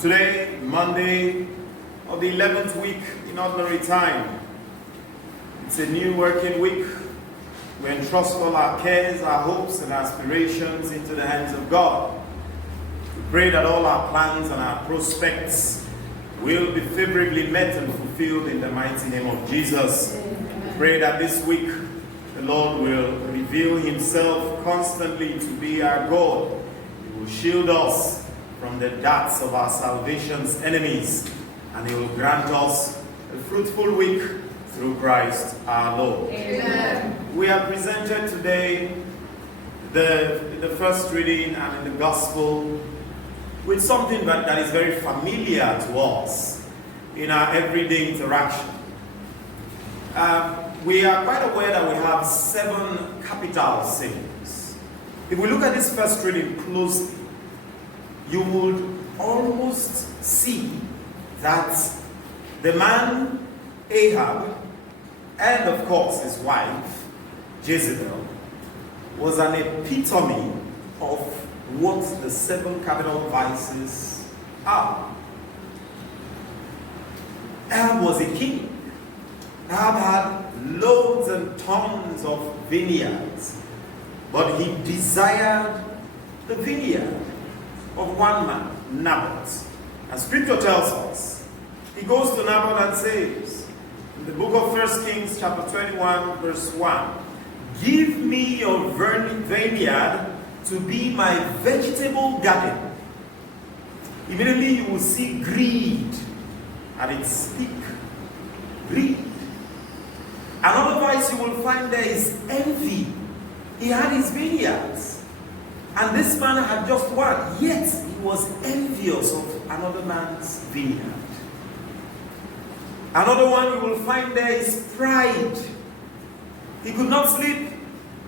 Today, Monday of the 11th week in ordinary time. It's a new working week. We entrust all our cares, our hopes, and aspirations into the hands of God. We pray that all our plans and our prospects will be favorably met and fulfilled in the mighty name of Jesus. We pray that this week the Lord will reveal himself constantly to be our God. He will shield us from the darts of our salvation's enemies, and he will grant us a fruitful week through Christ our Lord. Amen. We are presented today the first reading and in the gospel with something that is very familiar to us in our everyday interaction. We are quite aware that we have 7 capital sins. If we look at this first reading closely, you would almost see that the man Ahab and of course his wife Jezebel was an epitome of what the 7 capital vices are. Ahab was a king. Ahab had loads and tons of vineyards, but he desired the vineyard of one man, Naboth. And scripture tells us, he goes to Naboth and says, in the book of 1 Kings chapter 21 verse 1, "Give me your vineyard to be my vegetable garden." Immediately you will see greed at its peak. Greed. Another vice you will find there is envy. He had his vineyards, and this man had just one, yet he was envious of another man's vineyard. Another one you will find there is pride. He could not sleep.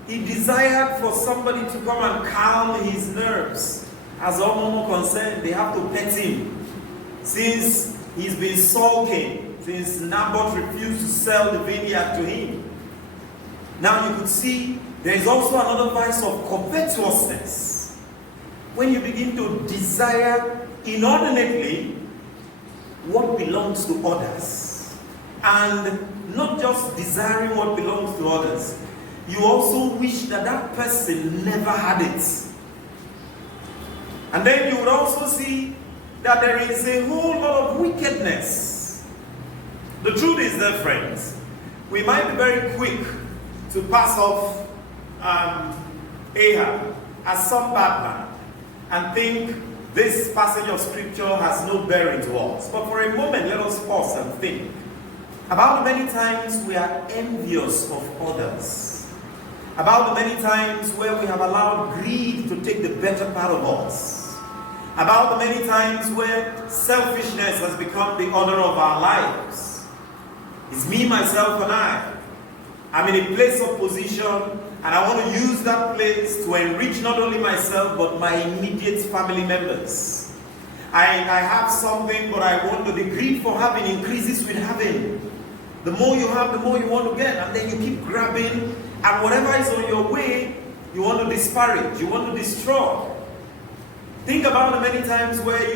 He desired for somebody to come and calm his nerves. As all more concerned, they have to pet him. Since he's been sulking, since Naboth refused to sell the vineyard to him. Now you could see there is also another vice of covetousness. When you begin to desire inordinately what belongs to others, and not just desiring what belongs to others, you also wish that that person never had it. And then you would also see that there is a whole lot of wickedness. The truth is that, friends, we might be very quick to pass off Ahab as some bad man and think this passage of scripture has no bearing to us. But for a moment, let us pause and think about the many times we are envious of others, about the many times where we have allowed greed to take the better part of us, about the many times where selfishness has become the order of our lives. It's me, myself, and I. I'm in a place of position, and I want to use that place to enrich not only myself, but my immediate family members. I have something, but I want the greed for having increases with having. The more you have, the more you want to get, and then you keep grabbing, and whatever is on your way, you want to disparage, you want to destroy. Think about the many times where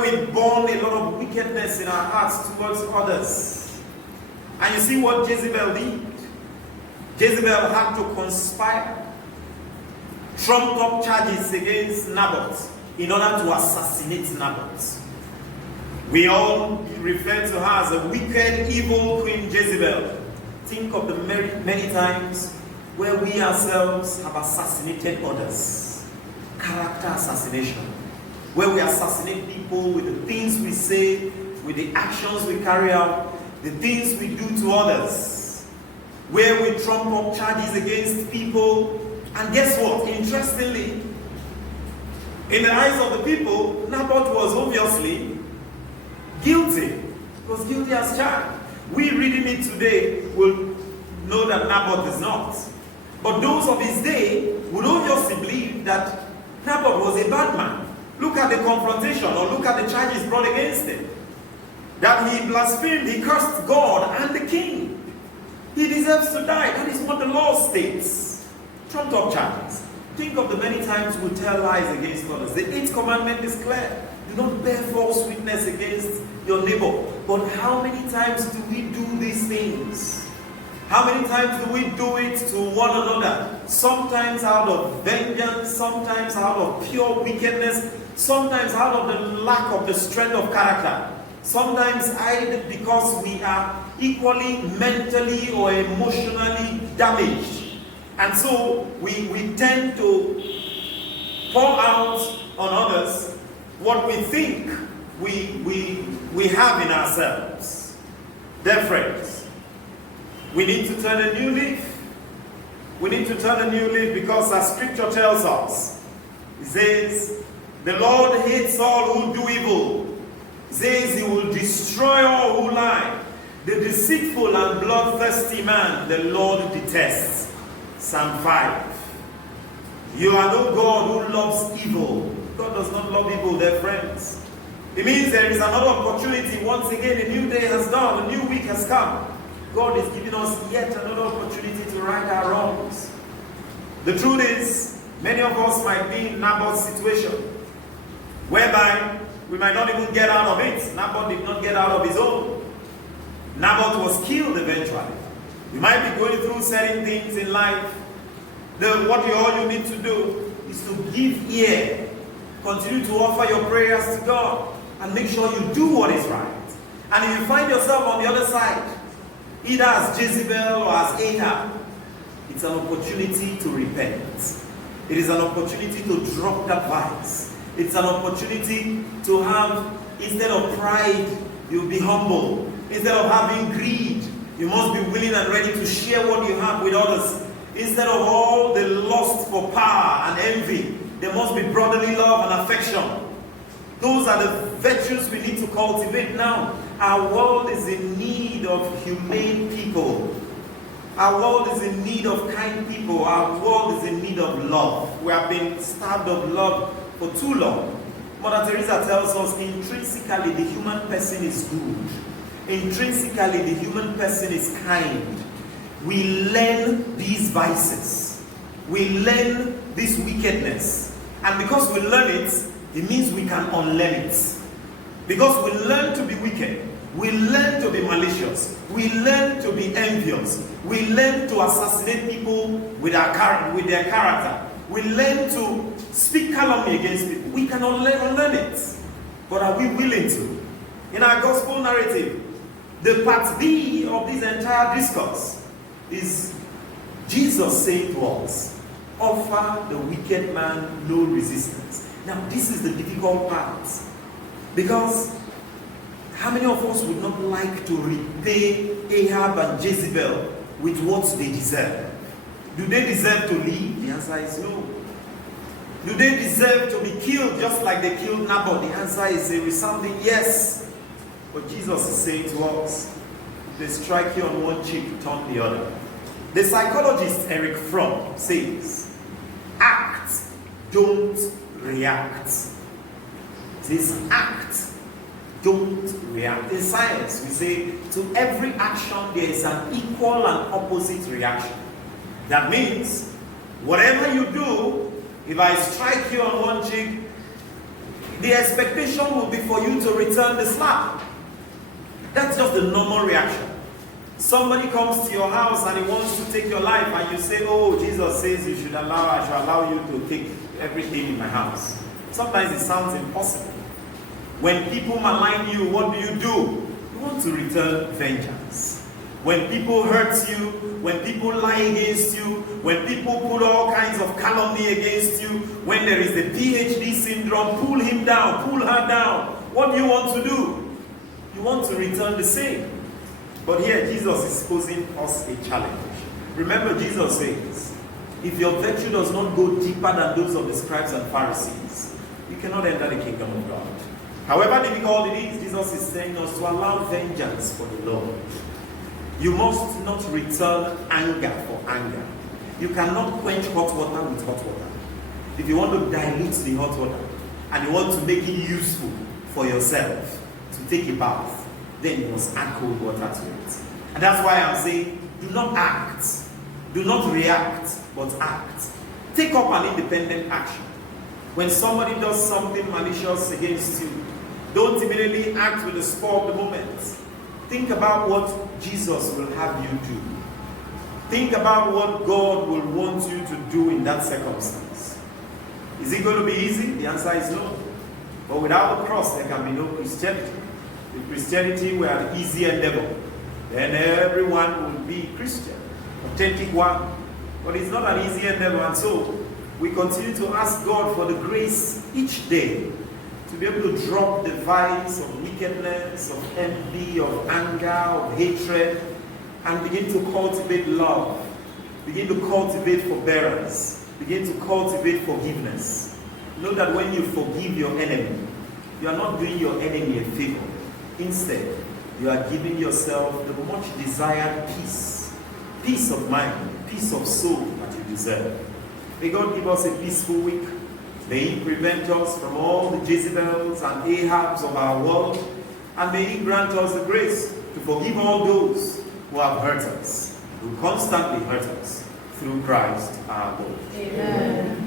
we've borne a lot of wickedness in our hearts towards others. And you see what Jezebel did. Jezebel had to conspire, trumped up charges against Naboth in order to assassinate Naboth. We all refer to her as a wicked, evil Queen Jezebel. Think of the many times where we ourselves have assassinated others. Character assassination. Where we assassinate people with the things we say, with the actions we carry out, the things we do to others. Where we trump up charges against people. And guess what? Interestingly, in the eyes of the people, Naboth was obviously guilty. He was guilty as charged. We reading it today will know that Naboth is not. But those of his day would obviously believe that Naboth was a bad man. Look at the confrontation, or look at the charges brought against him. That he blasphemed, he cursed God and the king. He deserves to die. That is what the law states. Trumped up charges. Think of the many times we tell lies against others. The 8th commandment is clear. Do not bear false witness against your neighbor. But how many times do we do these things? How many times do we do it to one another? Sometimes out of vengeance, sometimes out of pure wickedness, sometimes out of the lack of the strength of character. Sometimes either because we are equally mentally or emotionally damaged. And so we tend to pour out on others what we think we have in ourselves. Dear friends, we need to turn a new leaf. We need to turn a new leaf because as scripture tells us, it says, the Lord hates all who do evil. It says he will destroy all who lie. The deceitful and bloodthirsty man the Lord detests. Psalm 5. You are no God who loves evil. God does not love evil, dear friends. It means there is another opportunity. Once again, a new day has dawned, a new week has come. God is giving us yet another opportunity to right our wrongs. The truth is, many of us might be in Naboth's situation, whereby we might not even get out of it. Naboth did not get out of his own. Naboth was killed eventually. You might be going through certain things in life. All you need to do is to give ear. Continue to offer your prayers to God and make sure you do what is right. And if you find yourself on the other side, either as Jezebel or as Ahab, it's an opportunity to repent. It is an opportunity to drop that vice. It's an opportunity to have, instead of pride, you'll be humble. Instead of having greed, you must be willing and ready to share what you have with others. Instead of all the lust for power and envy, there must be brotherly love and affection. Those are the virtues we need to cultivate now. Our world is in need of humane people. Our world is in need of kind people. Our world is in need of love. We have been starved of love for too long. Mother Teresa tells us intrinsically the human person is good. Intrinsically the human person is kind. We learn these vices. We learn this wickedness. And because we learn it, it means we can unlearn it. Because we learn to be wicked. We learn to be malicious. We learn to be envious. We learn to assassinate people with their character. We learn to speak calumny against people. We can unlearn it. But are we willing to? In our gospel narrative, the part B of this entire discourse is Jesus saying to us, offer the wicked man no resistance. Now this is the difficult part. Because how many of us would not like to repay Ahab and Jezebel with what they deserve? Do they deserve to live? The answer is no. Do they deserve to be killed just like they killed Naboth? The answer is a resounding yes. But Jesus is saying to us, they strike you on one cheek, turn the other. The psychologist Erich Fromm says, act, don't react. This act, don't react. In science, we say to every action there is an equal and opposite reaction. That means, whatever you do, if I strike you on one cheek, the expectation will be for you to return the slap. That's just the normal reaction. Somebody comes to your house and he wants to take your life, and you say, oh, Jesus says I should allow you to take everything in my house. Sometimes it sounds impossible. When people malign you, what do? You want to return vengeance. When people hurt you, when people lie against you, when people put all kinds of calumny against you, when there is the PhD syndrome, pull him down, pull her down. What do you want to do? You want to return the same. But here Jesus is posing us a challenge. Remember, Jesus says, if your virtue does not go deeper than those of the scribes and Pharisees, you cannot enter the kingdom of God. However difficult it is, Jesus is saying us to allow vengeance for the Lord. You must not return anger for anger. You cannot quench hot water with hot water. If you want to dilute the hot water and you want to make it useful for yourself to take a bath, then you must add cold water to it. And that's why I'm saying, do not act. Do not react, but act. Take up an independent action. When somebody does something malicious against you, don't immediately act with the spur of the moment. Think about what Jesus will have you do. Think about what God will want you to do in that circumstance. Is it going to be easy? The answer is no. But without the cross, there can be no Christianity. If Christianity were an easy endeavor, then everyone would be Christian, authentic one. But it's not an easy endeavor, and so we continue to ask God for the grace each day to be able to drop the vice of wickedness, of envy, of anger, of hatred, and begin to cultivate love, begin to cultivate forbearance, begin to cultivate forgiveness. Know that when you forgive your enemy, you are not doing your enemy a favor. Instead, you are giving yourself the much desired peace of mind, peace of soul that you deserve. May God give us a peaceful week. May He prevent us from all the Jezebels and Ahabs of our world. And may He grant us the grace to forgive all those who have hurt us, who constantly hurt us, through Christ our Lord. Amen.